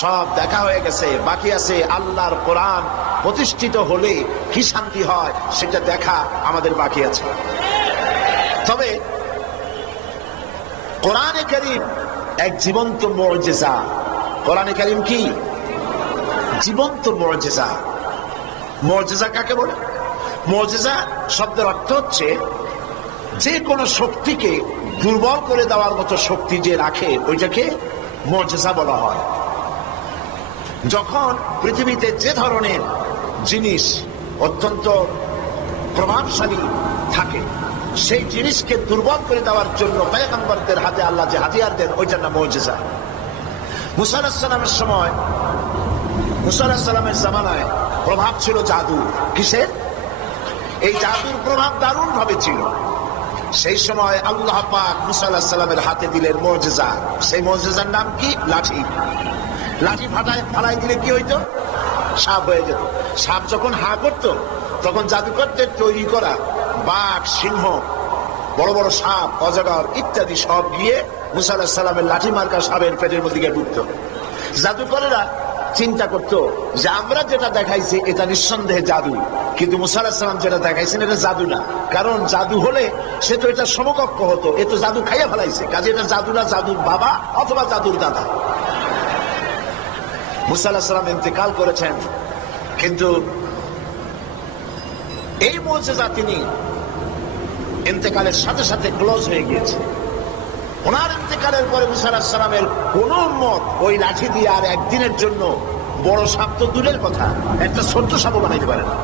সব দেখা হয়ে গেছে। বাকি আছে আল্লাহর কোরআন প্রতিষ্ঠিত হলে কি শান্তি হয় সেটা দেখা আমাদের বাকি আছে। তবে কোরআনে করিম এক জীবন্ত মর্যাদা কোরআনে করিম কি? জীবন্ত মর্যাদা মর্যাদা কাকে বলে? মর্যাদা শব্দের অর্থ হচ্ছে যে কোনো শক্তিকে দুর্বল করে দেওয়ার মতো শক্তি যে রাখে, ওইটাকে মর্যাদা বলা হয়। যখন পৃথিবীতে যে ধরনের জিনিস অত্যন্ত প্রভাবশালী থাকে, সেই জিনিসকে দুর্বল করে দেওয়ার জন্য পেগম্বরদের হাতে, আল্লাহ যে হাতিয়ার দেন, ওইটার নাম মর্যাদা মুসা আলাহিসাল্লামের সময়, মুসা আলাহিসাল্লামের জামানায় প্রভাব ছিল জাদু। কিসের? এই জাদুর প্রভাব দারুণ ভাবে ছিল। সেই সময় আল্লাহ পাক মুসা আল্লাহ সাল্লামের হাতে দিলেন মর্যাদা সেই মর্যাদার নাম কি? লাঠি। লাঠি ফাটায় ফালাই দিলে কি হইতো? সাপ হয়ে যেত। সাপ যখন হা করত, তখন জাদুকরদের তৈরি করা বাঘ, সিংহ, বড় বড় সাপ, অজগর ইত্যাদি সব গিয়ে মুসা সাল্লামের লাঠি মার্কা সাপের পেটের মধ্যে গিয়ে ঢুকতো জাদুকরেরা চিন্তা করত যে আমরা যেটা দেখাইছি, এটা নিঃসন্দেহে জাদু। কিন্তু মুসা আলাহিসাল্লাম যেটা দেখাইছেন, এটা জাদু না। কারণ জাদু হলে সে তো এটা সমকক্ষ হতো। এ তো জাদু খাইয়া ফেলাইছে। কাজে এটা জাদু না জাদুর বাবা অথবা জাদুর দাদা। মুসা ইন্তেকাল করেছেন। কিন্তু এই মর্যাদা তিনি ইন্তেকালের সাথে সাথে ক্লোজ হয়ে গিয়েছে। ওনার ইন্তেকালের পরে মুসা আলাহিসাল্লামের কোন মত ওই লাঠি দিয়ে আর একদিনের জন্য বড় সাপ তো দূরের কথা, একটা ছোট্ট সাপও বানাইতে পারে না।